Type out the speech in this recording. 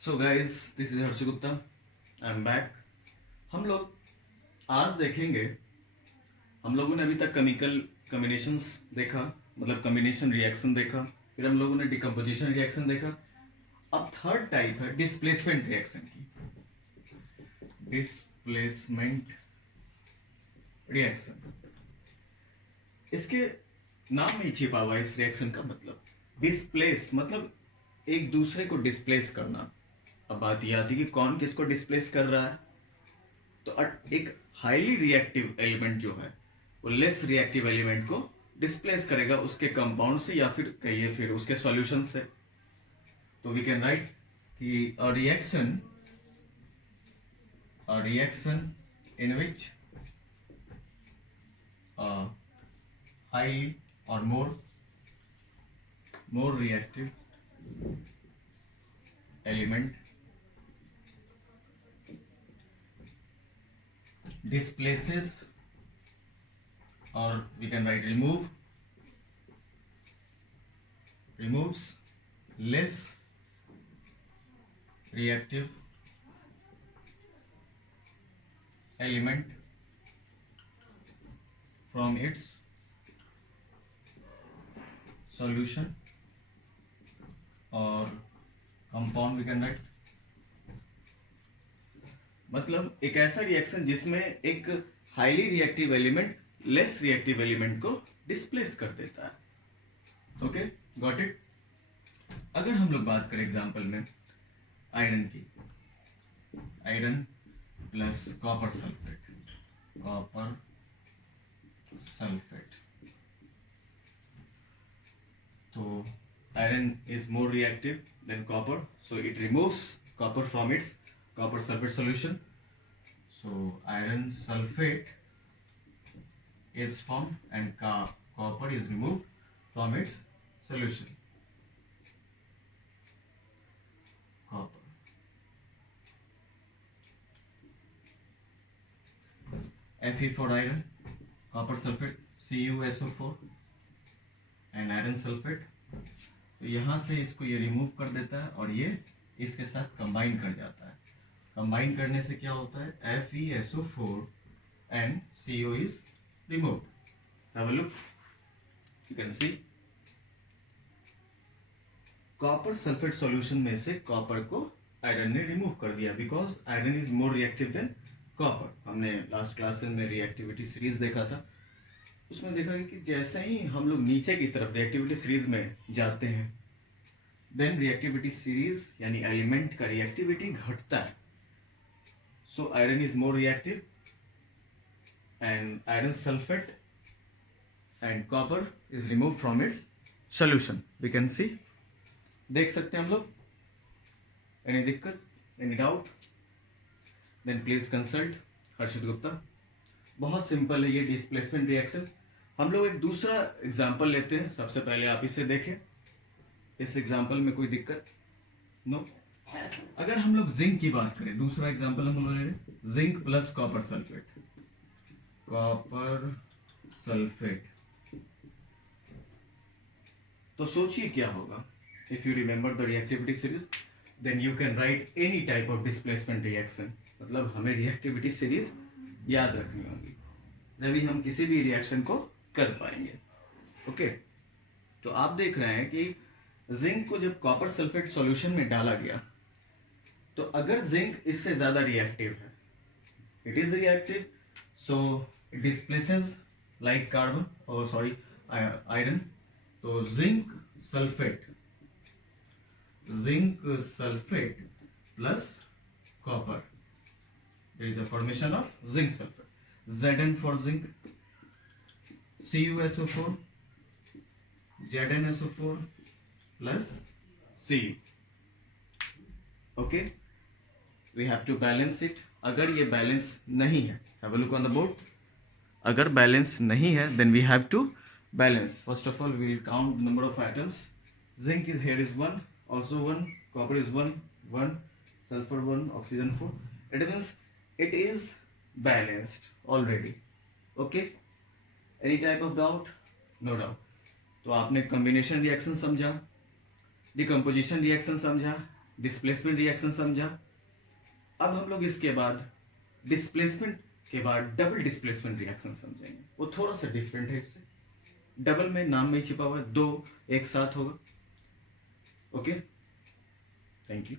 So guys, this is Harsh Gupta. I am back. हम लोग आज देखेंगे। हम लोगों ने अभी तक केमिकल कॉम्बिनेशंस देखा, मतलब कॉम्बिनेशन रिएक्शन देखा, फिर हम लोगों ने डिकम्पोजिशन रिएक्शन देखा। अब थर्ड टाइप है डिस्प्लेसमेंट रिएक्शन की। डिस्प्लेसमेंट रिएक्शन, इसके नाम में ही छिपा हुआ है इस रिएक्शन का मतलब। डिस्प्लेस मतलब एक दूसरे को डिस्प्लेस करना। अब बात यह आती है कि कौन किसको डिस्प्लेस कर रहा है। तो एक हाईली रिएक्टिव एलिमेंट जो है वो लेस रिएक्टिव एलिमेंट को डिस्प्लेस करेगा उसके कंपाउंड से, या फिर कहिए फिर उसके सॉल्यूशन से। तो वी कैन राइट कि a reaction in which highly और more reactive element displaces, or we can write removes less reactive element from its solution, और कंपाउंड वी कैन राइट, मतलब एक ऐसा रिएक्शन जिसमें एक highly reactive element less reactive element को displace कर देता है। Okay, got it. अगर हम लोग बात करें एग्जांपल में आयरन की, आयरन प्लस कॉपर सल्फेट, तो iron is more reactive than copper, so it removes copper from its copper sulfate solution. So iron sulfate is formed and copper is removed from its solution. Copper. Fe for iron, copper sulfate CuSO4 and iron sulfate। तो यहाँ से इसको ये remove कर देता है और ये इसके साथ कंबाइन कर जाता है। कंबाइन करने से क्या होता है, FeSO4 and CO is removed. Have a look. You can see copper sulphate solution में से कॉपर को आयरन ने रिमूव कर दिया, because iron is more reactive than copper. हमने लास्ट क्लास में रिएक्टिविटी सीरीज देखा था, उसमें देखा कि जैसे ही हम लोग नीचे की तरफ रिएक्टिविटी सीरीज में जाते हैं, देन रिएक्टिविटी सीरीज यानी एलिमेंट का रिएक्टिविटी घटता है। So iron is more reactive and iron sulphate and copper is remove from its solution. We can see, देख सकते हैं हम लोग। एनी दिक्कत, any doubt, then please consult Harshit Gupta. बहुत सिंपल है ये डिस्प्लेसमेंट रिएक्शन। हम लोग एक दूसरा एग्जाम्पल लेते हैं। सबसे पहले आप इसे देखें। इस एग्जाम्पल में कोई दिक्कत नो। अगर हम लोग जिंक की बात करें, दूसरा एग्जाम्पल हम लोग ले रहे, जिंक प्लस कॉपर सल्फेट। तो सोचिए क्या होगा। If you remember the reactivity series, then you can write any type of displacement reaction. मतलब हमें रिएक्टिविटी सीरीज याद रखनी होगी, तभी हम किसी भी रिएक्शन को कर पाएंगे। ओके, तो आप देख रहे हैं कि जिंक को जब कॉपर सल्फेट सॉल्यूशन में डाला गया, तो अगर जिंक इससे ज्यादा रिएक्टिव है, it is reactive, so it displaces like carbon और सॉरी आयरन। तो zinc sulphate plus copper, there is a formation of zinc sulfate. Zn for zinc, CuSO4, ZnSO4 plus Cu. Okay, we have to balance it. अगर ये balance नहीं है, have a look on the board. अगर balance नहीं है, then we have to balance. First of all, we will count the number of atoms. Zinc is here is 1, also 1, copper is 1, sulfur 1, oxygen 4. It means it is balanced already. Okay, any type of doubt? No doubt. तो आपने combination reaction समझा, decomposition reaction समझा, displacement reaction समझा। अब हम लोग इसके बाद डिस्प्लेसमेंट के बाद डबल डिस्प्लेसमेंट रिएक्शन समझेंगे। वो थोड़ा सा डिफरेंट है इससे। डबल में नाम में ही छिपा हुआ है, दो एक साथ होगा। Okay, thank you.